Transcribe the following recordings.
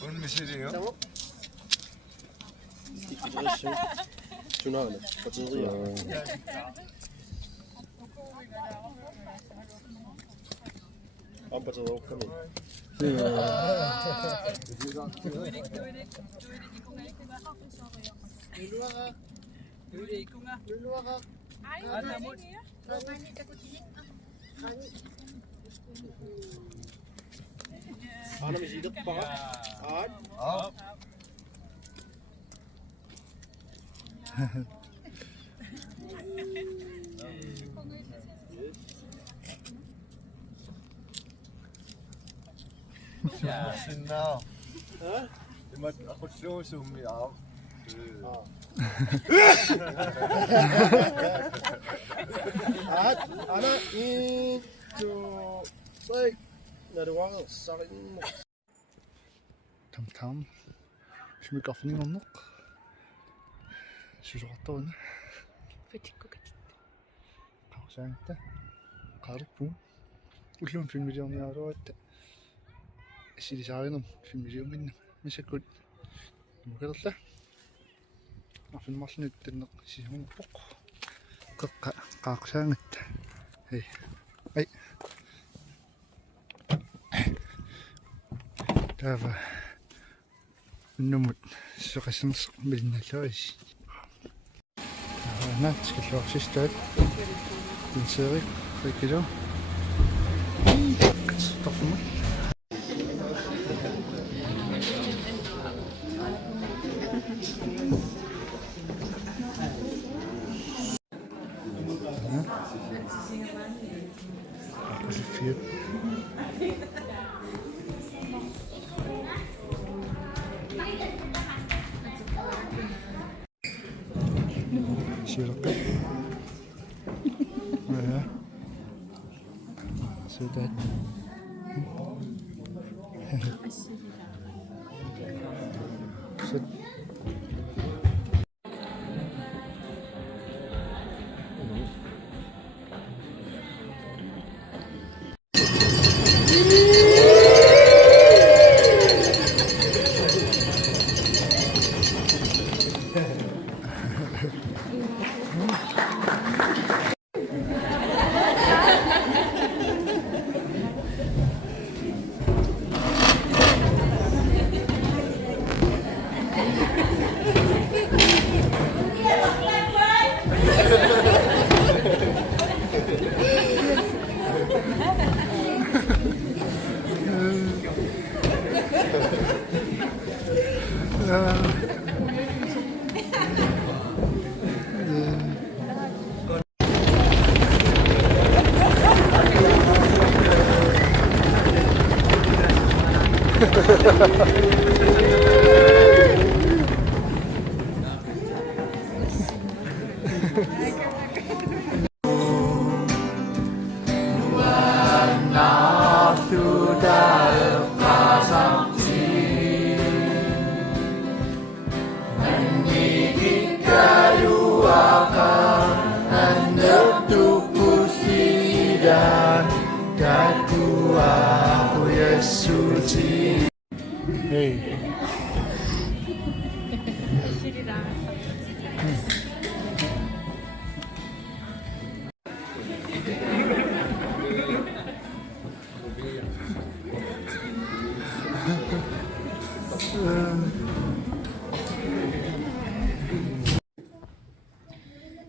뭔 미실이에요? 준하네. 버티지야. 안 버텨도 그러면. Ano may sidot pa ka? 아. 신나. 이맛 ako show sumiyaw. At ana ito say 나르와 사린 뭐 tamtam. Şimdi kafanın onluk. Şu hatta onu. Fıtık kokatı. Kalkacakta. Karıp bu. Ulum film videonu yarı etti. Şimdi şahınım film videom benim. Meşgul. Bu kadar da. Afin masın ettirdik. Şişmin pok. Kalkacakta. Hey. Hey. Tava. Numut. Sukasın bilnallois. هنا تكلوا شيشتات Jens Erik Rikke-Fatima Şirket. Evet. Sudah. Hey.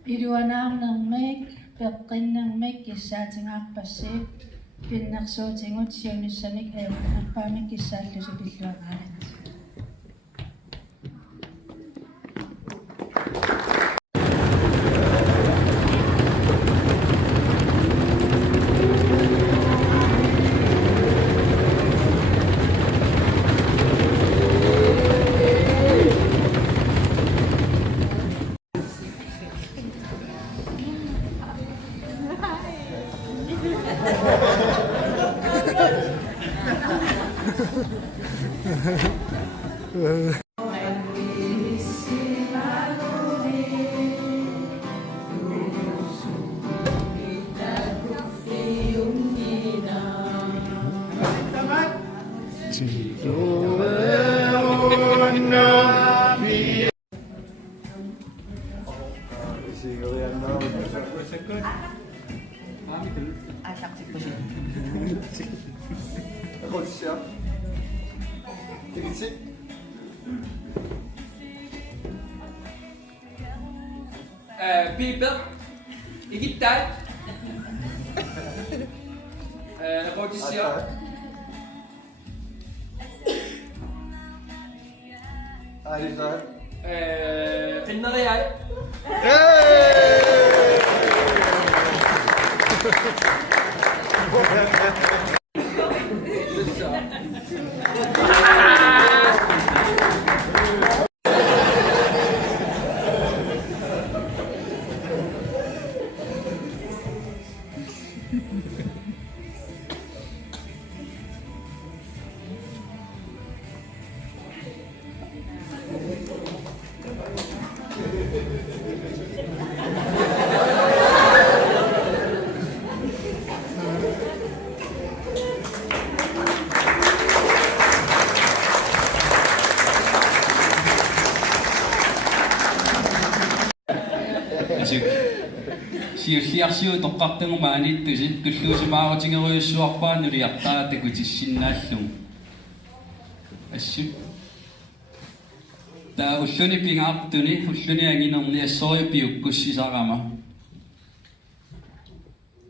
Piruanaaq nermik peqqinnermik kissaatingaarpassiip pinnersuutingut siunissamik ajuqarpaamik kissaallusu pilluaqaalat. 지루해 Piper. Ikke dig. Reportisør. Arisan. Kender jeg. Siarsiu toqqartangumaani tusi kulluusimaarutingeruissuarpaa nuliartaa takutissinnaallum assut taa ulluni pingaartuni ulluni anginerni assoriu piukkussisarama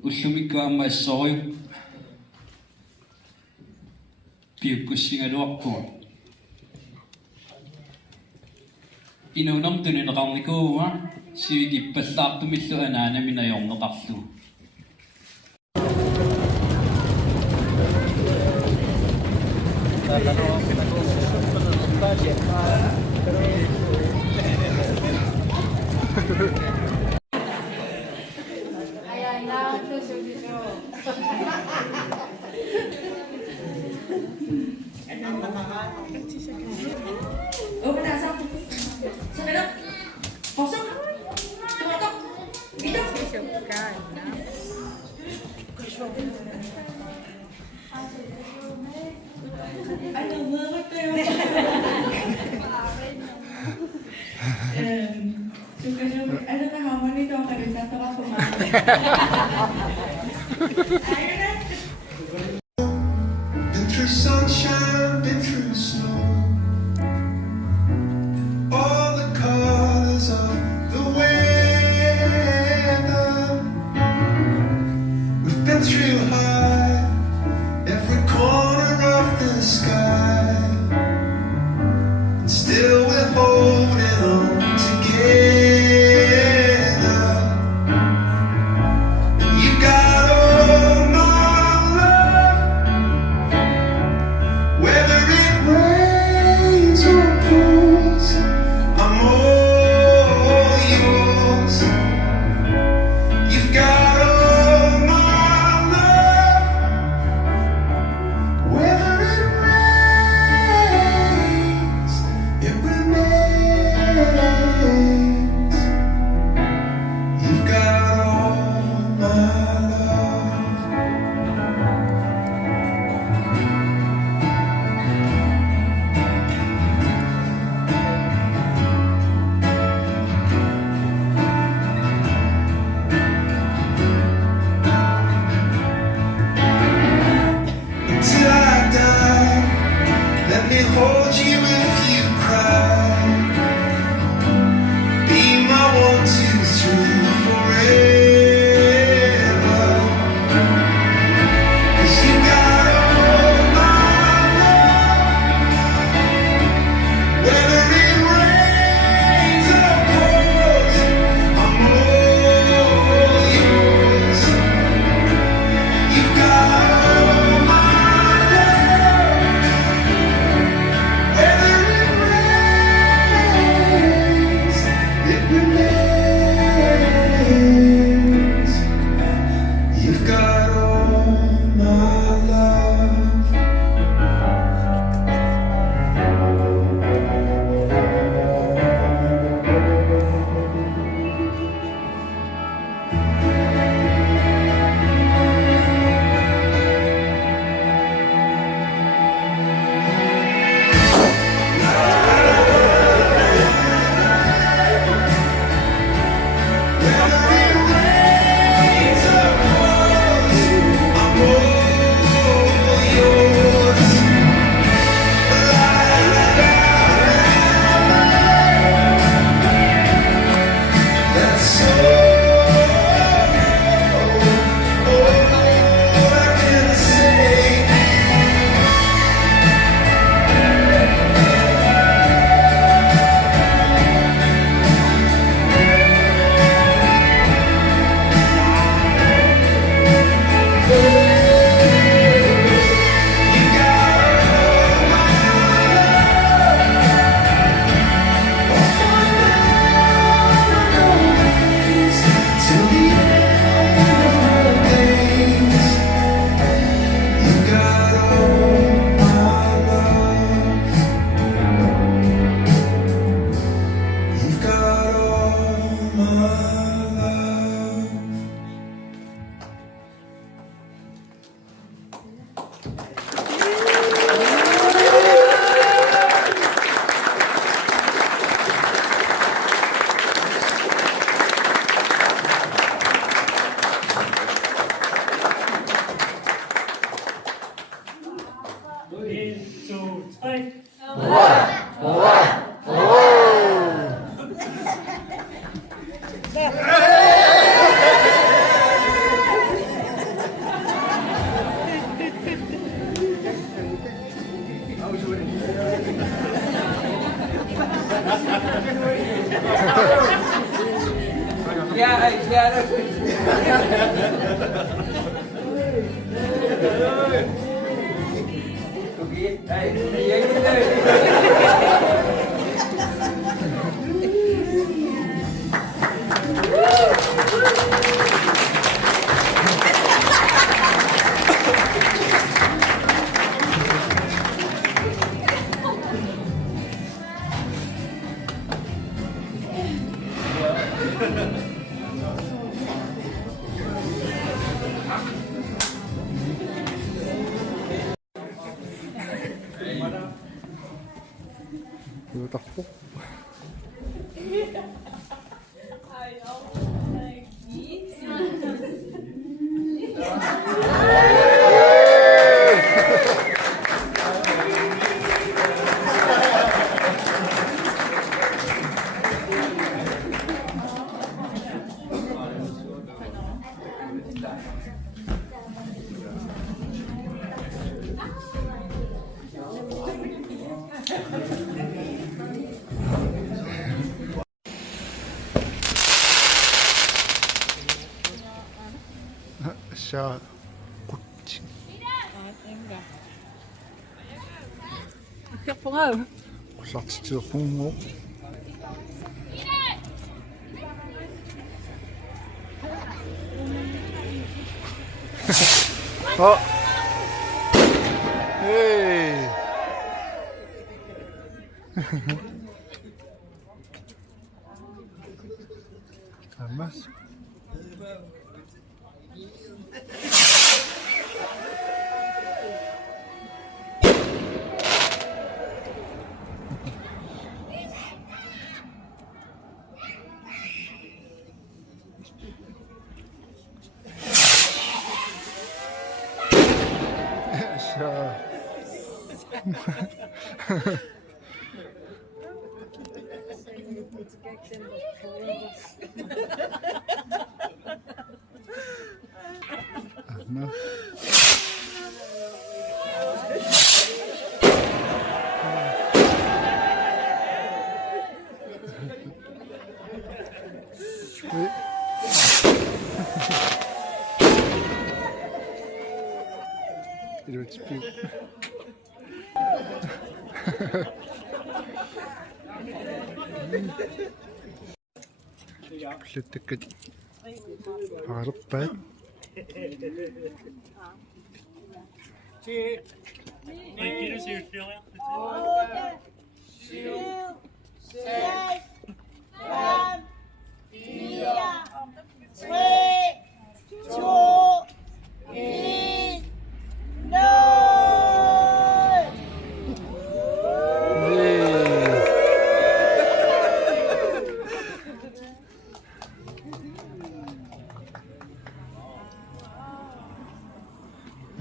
ullumikkuamma assoriu piukkussingaluarpuu inuunertuni neqarnikuuma sivikippallartumillu anaanaminajorneqarlu Been through sunshine, been through snow. All the colors of the weather. We've been through high, every corner of the sky. And still we're holding on together. And you got all my love. Whether it rains or pours, I'm all yours. You've got all my love. Whether it rains, it remains. You've got all my love. Until I die, let me hold you if you cry. Be my 1, 2, 3 forever. 'Cause you got all my love. Whether it rains or pours, I'm all yours. You've got all my love. Whether it 이거 닦고. 샤 꽃이. 골라치즈 홍모. 에이. 안 맞어. 샤. 나. 이럴지 삐. 플랫 끝. 바로 백.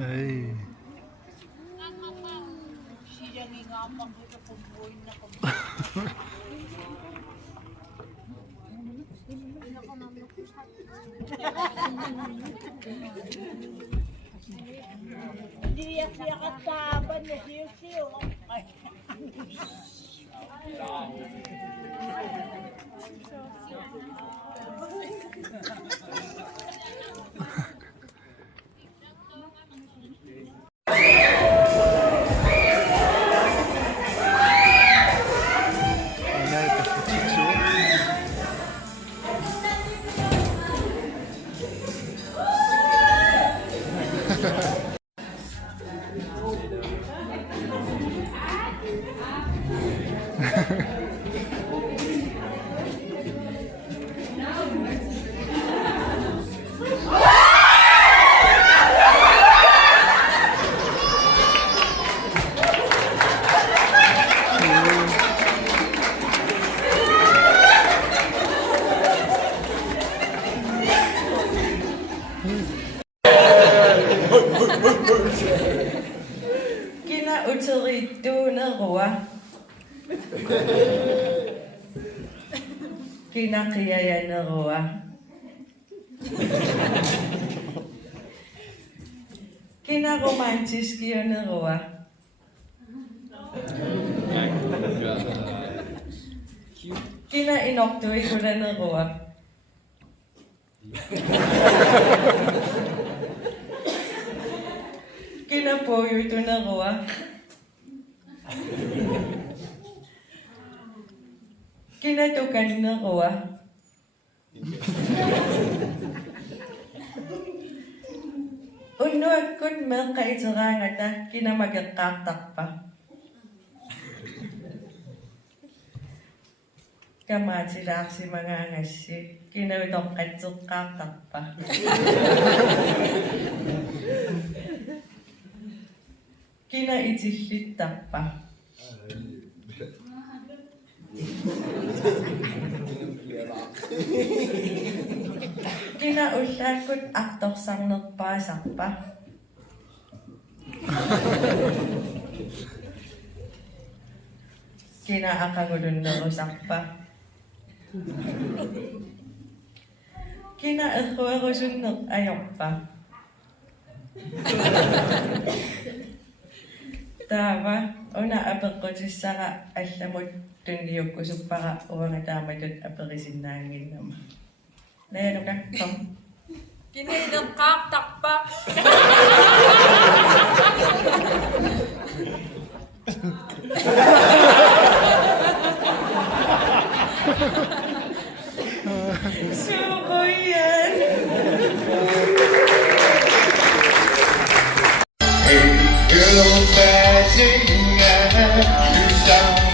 에이. Kina uteri doner rua. Kinakiyaya rua. Kinaromantisk rua. Kinainoktui ko na rua. Kinapoyo ito na rua. Kinatukan na rua. Uno akut magkaitsuranga na kinamagakaktak pa. Kamat sila si mga ngasi, kinawitong katsukaktak pa. Kinaitsilitak pa. Kinausakot aktok sang nagpasak pa. Kinaakangulun na rusak pa. Kinaakuakusun na ayok pa. Tama, una abang ko sa saka asya mo tuniyog ko sa para uwang atama dyan aparisin nangin naman. Nayan ka, Tom? Kinainang kaktakpak. Suko yan! Hey girl, passing out, you sound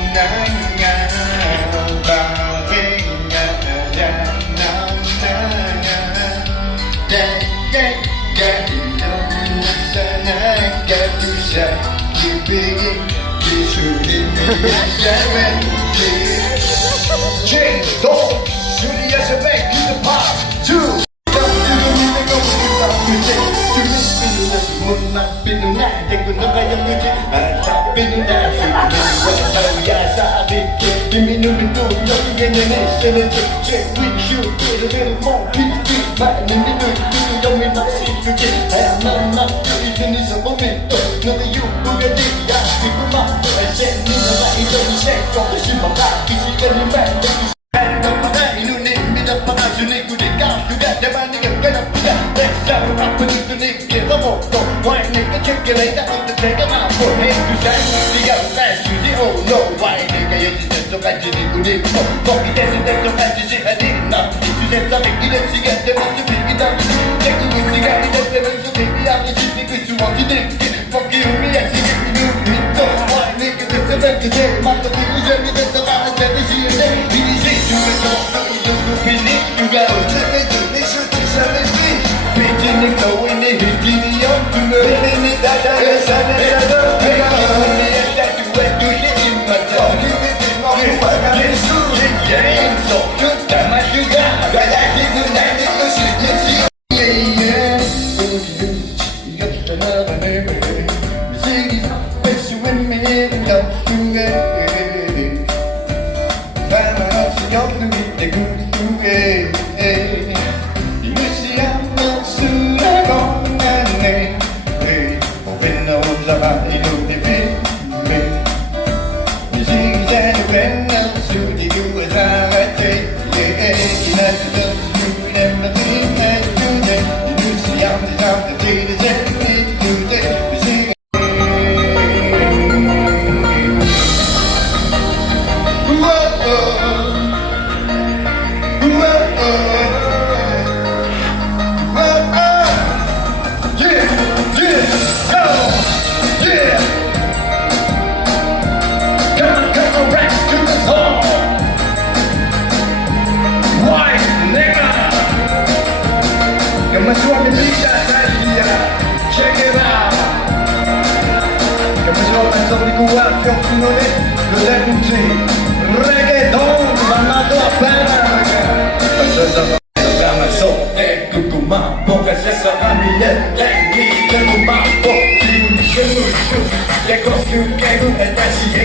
Jens, don't shoot the ass back in the pot. Two. White nigga chicken ain't that on the take him out for him to say the young fast you see oh no white nigga you just so bad you need to fuck it that's so bad you see I didn't know you said something you didn't see get them to be done take you with the guy that they so big I'm just because you want to think fuck you me I see you me so white nigga that's so bad you say my the people say me that's about to say see you say you see you so you got to make sure to say me Pigeon and go in the hitting the young to learn it that I guess I never pick up that you went to hit in my dog. Give it in my way. Yes, you ain't so good. That much you got. But I give you that little shit. Yes, you got another name. The city's best you in me and love you. Find my house and y'all to meet the good through.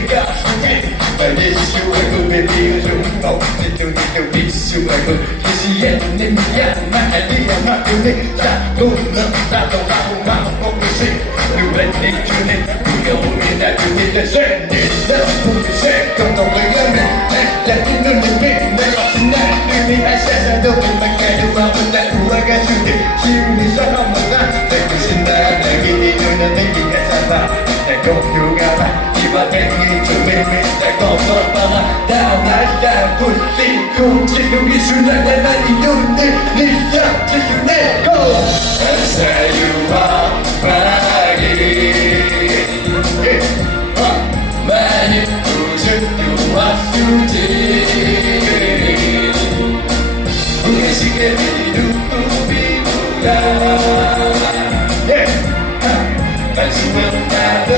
가슴이 예수하고 내 비웃음 또 비수하고 예수의 내 미안 말이야 막으니 자꾸는 나도 하고 마음 먹듯이 누가 내 주네 무거움이 나중에 대세니 내 꿈이 새끈도 왜냐면 내 눈이 내 같은 날 눈이 세상도 불만까지 와본 나 우아가 수디 시운이 사람마다 내 뜻이 나 내게 이 눈은 내게 살아 내 공유가 이와 백이 주님이 내 거부하라 다음날 붙이고 지금 이 순간에 난이 눈이 니자 지금 내고 사유와 말이 많이 웃은 유화수지 우리시게 비누비누라 말씀은 나도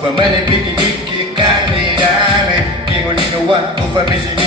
Ufamane piki piki kanirame Kingolino wa ufamisi